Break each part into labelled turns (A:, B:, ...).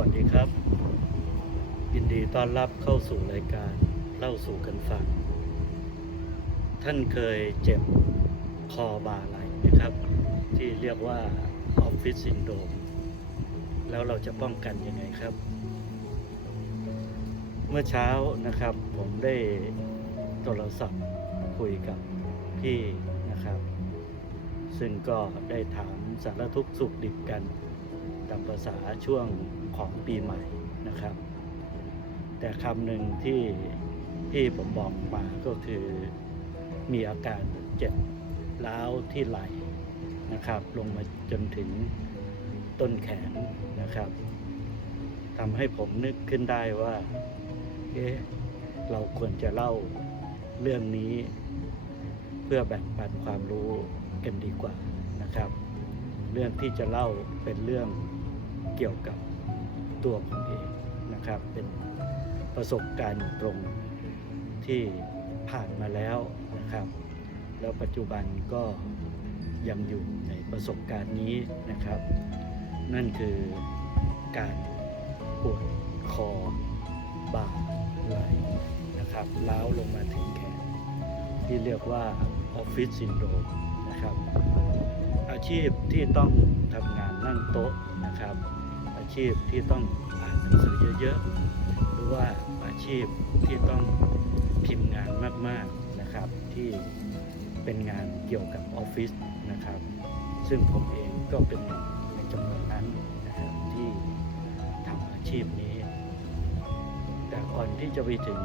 A: วัสดีครับ ยินดีต้อนรับเข้าสู่รายการเล่าสู่กันฟัง ท่านเคยเจ็บคอบาไหล่ไหมครับ ที่เรียกว่าออฟฟิศซินโดรมแล้วเราจะป้องกันยังไงครับ เมื่อเช้านะครับ ผมได้โทรศัพท์คุยกับพี่นะครับ ซึ่งก็ได้ถามสารทุกข์สุขดิบกัน ตามภาษาช่วงของปีใหม่นะครับ แต่คำหนึ่งที่ที่ผมบอกมาก็คือมีอาการเจ็บร้าวที่ไหล่นะครับ ลงมาจนถึงต้นแขนนะครับทำให้ผมนึกขึ้นได้ว่า เอ๊ะ เราควรจะเล่าเรื่องนี้เพื่อแบ่งปันความรู้กันดีกว่านะครับ เรื่องที่จะเล่าเป็นเรื่อง เกี่ยวกับตัวผมเองนะครับ เป็นประสบการณ์ตรงที่ผ่านมาแล้วนะครับ แล้วปัจจุบันก็ยังอยู่ในประสบการณ์นี้นะครับ นั่นคือการปวดคอบ่าไหล่นะครับล้าวลงมาถึงแขน ที่เรียกว่าออฟฟิศซินโดรมนะครับ อาชีพที่ต้องทำงาน นั่งโต๊ะนะครับ อาชีพที่ต้องอ่านหนังสือเยอะๆหรือว่าอาชีพที่ต้องพิมพ์งานมากๆนะครับ ที่เป็นงานเกี่ยวกับออฟฟิศนะครับ ซึ่งผมเองก็เป็นหนึ่งในจำนวนนั้นนะครับที่ทำอาชีพนี้ แต่ก่อนที่จะไปถึง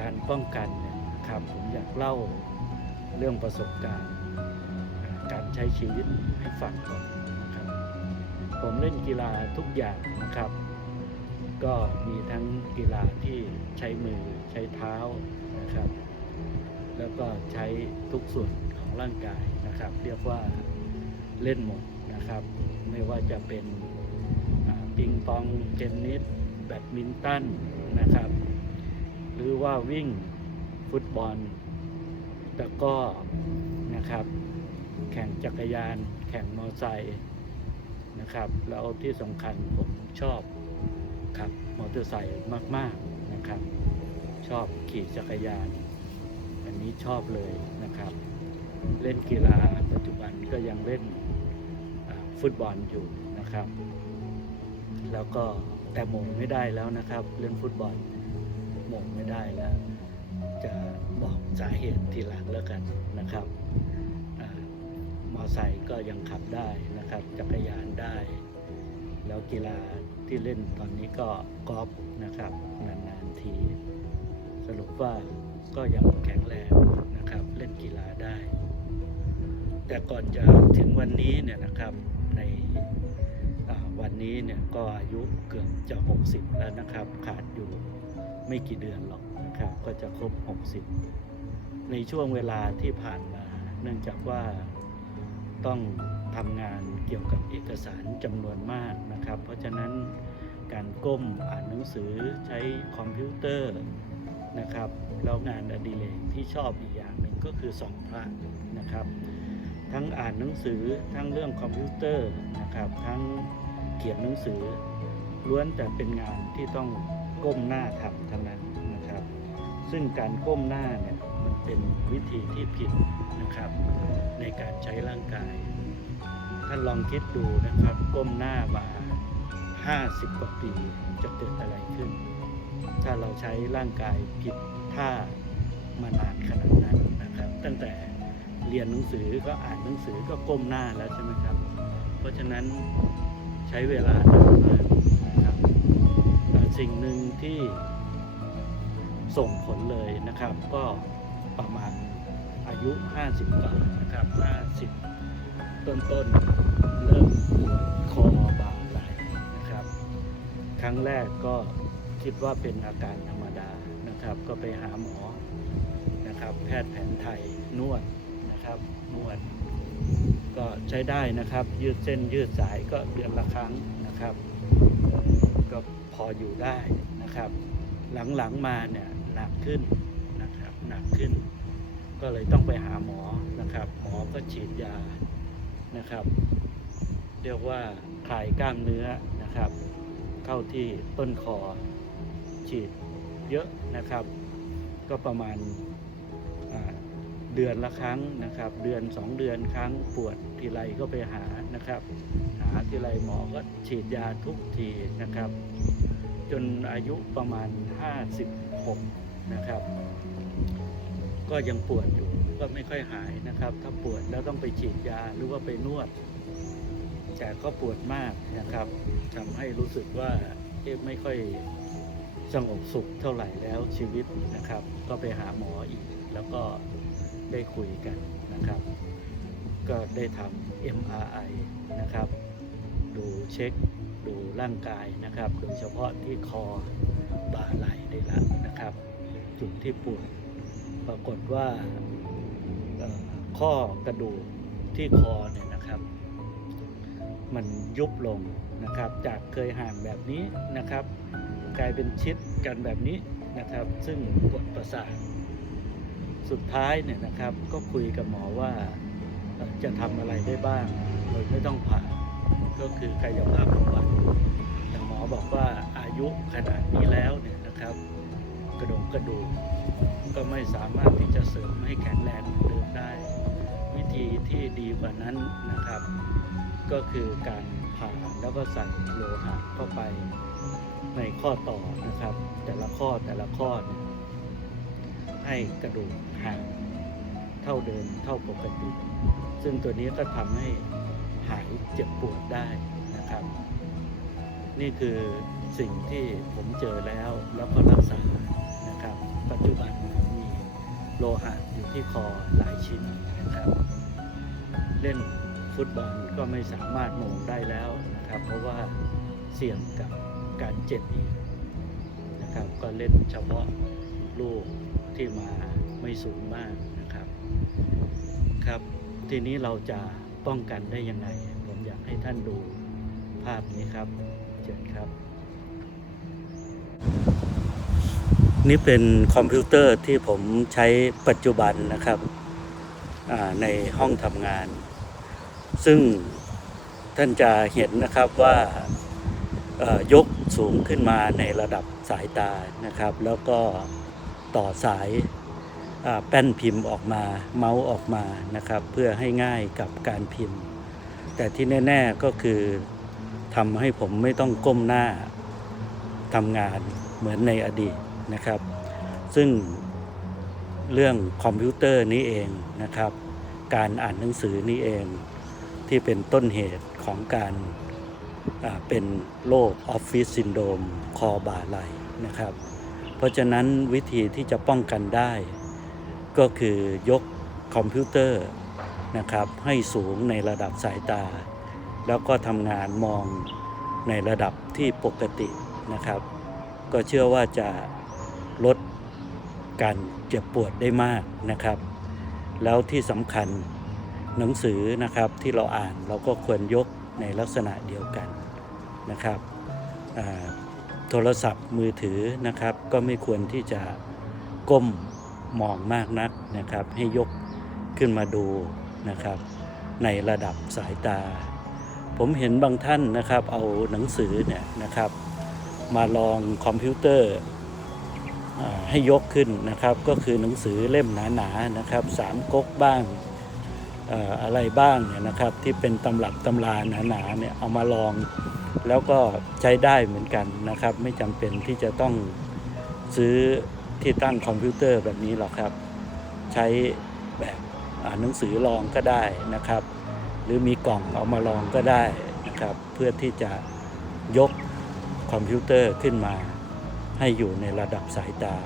A: การป้องกันนะครับผมอยากเล่าเรื่องประสบการณ์ การใช้ชีวิตให้ฟังก่อน ผมเล่นกีฬาทุกอย่างนะครับ ก็มีทั้งกีฬาที่ใช้มือใช้เท้านะครับ แล้วก็ใช้ทุกส่วนของร่างกายนะครับ เรียกว่าเล่นหมดนะครับ ไม่ว่าจะเป็นปิงปองเทนนิสแบดมินตันนะครับ หรือว่าวิ่งฟุตบอลตะก้อนะครับ แข่งจักรยาน แข่งมอเตอร์ไซค์ นะครับแล้วที่สำคัญผมชอบขับมอเตอร์ไซค์มากๆนะครับ ชอบขี่จักรยาน อันนี้ชอบเลยนะครับ เล่นกีฬาปัจจุบันก็ยังเล่นฟุตบอลอยู่นะครับ แล้วก็แต่หมงไม่ได้แล้วนะครับ เล่นฟุตบอลหมงไม่ได้แล้ว จะบอกสาเหตุทีหลังแล้วกันนะครับ ไซค์ก็ยังขับได้นะครับ จักรยานได้ แล้วกีฬาที่เล่นตอนนี้ก็กอล์ฟนะครับ นานๆที สรุปว่าก็ยังแข็งแรงนะครับ เล่นกีฬาได้ แต่ก่อนจะถึงวันนี้เนี่ยนะครับในวันนี้เนี่ยก็อายุเกือบจะ 60 แล้วนะครับ ขาดอยู่ไม่กี่เดือนหรอกนะครับ ก็จะครบ 60 ในช่วงเวลาที่ผ่านมา เนื่องจากว่า ต้องทำงานเกี่ยวกับเอกสารจำนวนมากนะครับ เพราะฉะนั้นการก้มอ่านหนังสือใช้คอมพิวเตอร์นะครับแล้วงานอดิเรกที่ชอบอีกอย่างหนึ่งก็คือส่องพระนะครับ ทั้งอ่านหนังสือทั้งเรื่องคอมพิวเตอร์นะครับทั้งเขียนหนังสือ ล้วนแต่เป็นงานที่ต้องก้มหน้าทำทั้งนั้นนะครับ ซึ่งการก้มหน้าเนี่ยมันเป็นวิธีที่ผิดนะครับ ในการใช้ร่างกาย ท่านลองคิดดูนะครับ ก้มหน้ามา 50 กว่าปีจะเกิดอะไรขึ้น ถ้าเราใช้ร่างกายผิดท่ามานานขนาดนั้นนะครับ ตั้งแต่เรียนหนังสือก็อ่านหนังสือก็ก้มหน้าแล้วใช่ไหมครับ เพราะฉะนั้นใช้เวลานานมากครับสิ่งหนึ่งที่ส่งผลเลยนะครับก็ อายุ 50ก่อนนะครับ 50 ต้นๆ เริ่มปวดคอบ่าไหล่นะครับ ครั้งแรกก็คิดว่าเป็นอาการธรรมดานะครับ ก็ไปหาหมอนะครับ แพทย์แผนไทยนวดนะครับนวด ก็ใช้ได้นะครับ ยืดเส้นยืดสายก็เดือนละครั้งนะครับ ก็พออยู่ได้นะครับ หลังๆมาเนี่ยหนักขึ้นนะครับหนักขึ้น ก็เลยต้องไปหาหมอนะครับ หมอก็ฉีดยานะครับ เรียกว่าคลายกล้ามเนื้อนะครับ เข้าที่ต้นคอฉีดเยอะนะครับ ก็ประมาณเดือนละครั้งนะครับ เดือนสองเดือนครั้งปวดทีไรก็ไปหานะครับ หาทีไรหมอก็ฉีดยาทุกทีนะครับ จนอายุประมาณ 56 นะครับ ก็ยังปวดอยู่ก็ไม่ค่อยหายนะครับ ถ้าปวดแล้วต้องไปฉีดยาหรือว่าไปนวด แต่ก็ปวดมากนะครับทำให้รู้สึกว่าเอ๊ไม่ค่อยสงบสุขเท่าไหร่แล้วชีวิตนะครับ ก็ไปหาหมออีก แล้วก็ได้คุยกันนะครับ ก็ได้ทำ MRI นะครับ ดูเช็ค ดูร่างกายนะครับ โดยเฉพาะที่คอบ่าไหล่ได้ละนะครับ จุดที่ปวด ปรากฏว่าข้อกระดูกที่คอเนี่ยนะครับ มันยุบลงนะครับ จากเคยห่างแบบนี้นะครับ กลายเป็นชิดกันแบบนี้นะครับ ซึ่งปวดประสาทสุดท้ายเนี่ยนะครับ ก็คุยกับหมอว่าจะทำอะไรได้บ้าง โดยไม่ต้องผ่าก็คือกายภาพบำบัดแต่หมอบอกว่าอายุขนาดนี้แล้วเนี่ยนะครับ กระดูกกระดูก ก็ไม่สามารถที่จะเสริมให้แข็งแรงเหมือนเดิมได้ วิธีที่ดีกว่านั้นนะครับ ก็คือการผ่าแล้วก็ใส่โลหะเข้าไปในข้อต่อนะครับ แต่ละข้อแต่ละข้อให้กระดูกห่างเท่าเดิมเท่าปกติ ซึ่งตัวนี้ก็ทำให้หายเจ็บปวดได้นะครับ นี่คือสิ่งที่ผมเจอแล้วแล้วก็รักษา ปัจจุบันผมมีโลหะอยู่ที่คอหลายชิ้นนะครับเล่นฟุตบอลก็ไม่สามารถมงได้แล้วนะครับ เพราะว่าเสี่ยงกับการเจ็บอีกนะครับ ก็เล่นเฉพาะลูกที่มาไม่สูงมากนะครับ ครับ ทีนี้เราจะป้องกันได้ยังไง ผมอยากให้ท่านดูภาพนี้ครับ เชิญครับ นี่เป็นคอมพิวเตอร์ที่ผมใช้ปัจจุบันนะครับในห้องทำงาน ซึ่งท่านจะเห็นนะครับว่ายกสูงขึ้นมาในระดับสายตานะครับ แล้วก็ต่อสายแป้นพิมพ์ออกมาเมาส์ออกมานะครับ เพื่อให้ง่ายกับการพิมพ์ แต่ที่แน่ ๆก็คือทำให้ผมไม่ต้องก้มหน้าทำงานเหมือนในอดีต นะครับ ซึ่งเรื่องคอมพิวเตอร์นี้เองนะครับ การอ่านหนังสือนี้เองที่เป็นต้นเหตุของการเป็นโรคออฟฟิศซินโดมคอบ่าไหลนะครับ เพราะฉะนั้นวิธีที่จะป้องกันได้ ก็คือยกคอมพิวเตอร์นะครับให้สูงในระดับสายตา แล้วก็ทำงานมองในระดับที่ปกตินะครับ ก็เชื่อว่าจะ ลดการเจ็บปวดได้มากนะครับ แล้วที่สำคัญหนังสือนะครับที่เราอ่านเราก็ควรยกในลักษณะเดียวกันนะครับโทรศัพท์มือถือนะครับก็ไม่ควรที่จะก้มมองมากนักนะครับ ให้ยกขึ้นมาดูนะครับ ในระดับสายตา ผมเห็นบางท่านนะครับเอาหนังสือเนี่ยนะครับ มาลองคอมพิวเตอร์ ให้ยกขึ้นนะครับ ก็คือหนังสือเล่มหนาๆนะครับสามก๊กบ้างเอ่ออะไรบ้างเนี่ยนะครับที่เป็นตำรับตำราหนาๆเนี่ยเอามาลอง แล้วก็ใช้ได้เหมือนกันนะครับ ไม่จำเป็นที่จะต้องซื้อที่ตั้งคอมพิวเตอร์แบบนี้หรอกครับ ใช้แบบอ่านหนังสือลองก็ได้นะครับ หรือมีกล่องเอามาลองก็ได้นะครับ เพื่อที่จะยกคอมพิวเตอร์ขึ้นมา ให้อยู่ในระดับสายตา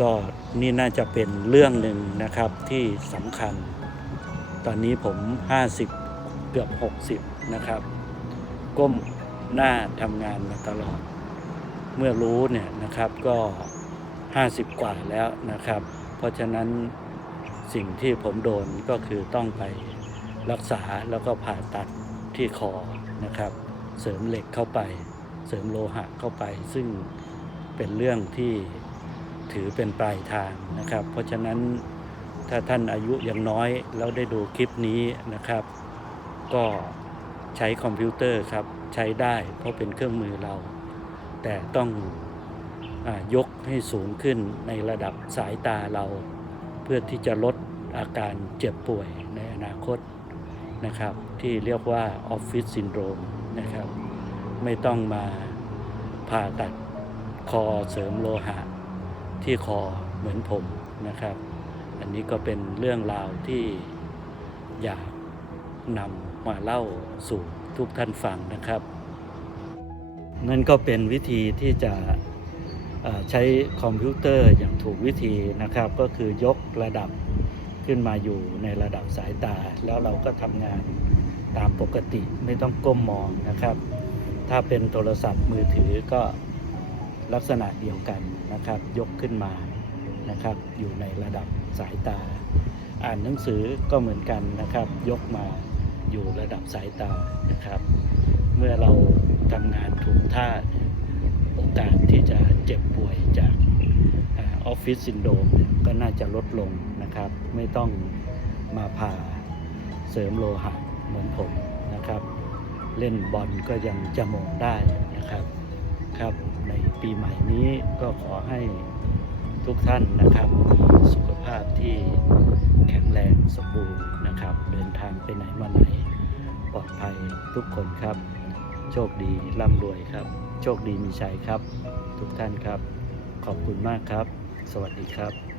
A: ก็นี่น่าจะเป็นเรื่องหนึ่งนะครับที่สำคัญ ตอนนี้ผม 50 เกือบ 60 นะครับ ก้มหน้าทำงานมาตลอด เมื่อรู้เนี่ยนะครับก็ 50 กว่าแล้วนะครับ เพราะฉะนั้นสิ่งที่ผมโดนก็คือต้องไปรักษาแล้วก็ผ่าตัดที่คอนะครับ เสริมเหล็กเข้าไป เสริมโลหะเข้าไป ซึ่งเป็นเรื่องที่ถือเป็นปลายทางนะครับ เพราะฉะนั้นถ้าท่านอายุยังน้อยแล้วได้ดูคลิปนี้นะครับ ก็ใช้คอมพิวเตอร์ครับใช้ได้เพราะเป็นเครื่องมือเรา แต่ต้องอยกให้สูงขึ้นในระดับสายตาเรา เพื่อที่จะลดอาการเจ็บป่วยในอนาคตนะครับ ที่เรียกว่าออฟฟิศซินโดรมนะครับ ไม่ต้องมาผ่าตัดคอเสริมโลหะ ที่คอเหมือนผมนะครับ อันนี้ก็เป็นเรื่องราวที่อยากนำมาเล่าสู่ทุกท่านฟังนะครับ นั่นก็เป็นวิธีที่จะใช้คอมพิวเตอร์อย่างถูกวิธีนะครับ ก็คือยกระดับขึ้นมาอยู่ในระดับสายตา แล้วเราก็ทำงานตามปกติไม่ต้องก้มมองนะครับ ถ้าเป็นโทรศัพท์มือถือก็ลักษณะเดียวกันนะครับ ยกขึ้นมานะครับ อยู่ในระดับสายตา อ่านหนังสือก็เหมือนกันนะครับ ยกมาอยู่ระดับสายตานะครับ เมื่อเราทำงานถูกท่าโอกาสที่จะเจ็บป่วยจากออฟฟิศซินโดรมก็น่าจะลดลงนะครับ ไม่ต้องมาผ่าเสริมโลหะเหมือนผมนะครับ เล่นบอลก็ยังจะมองได้นะครับครับ ในปีใหม่นี้ก็ขอให้ทุกท่านนะครับมีสุขภาพที่แข็งแรงสมบูรณ์นะครับ เดินทางไปไหนมาไหน ปลอดภัยทุกคนครับ โชคดีร่ำรวยครับ โชคดีมีชัยครับ ทุกท่านครับ ขอบคุณมากครับ สวัสดีครับ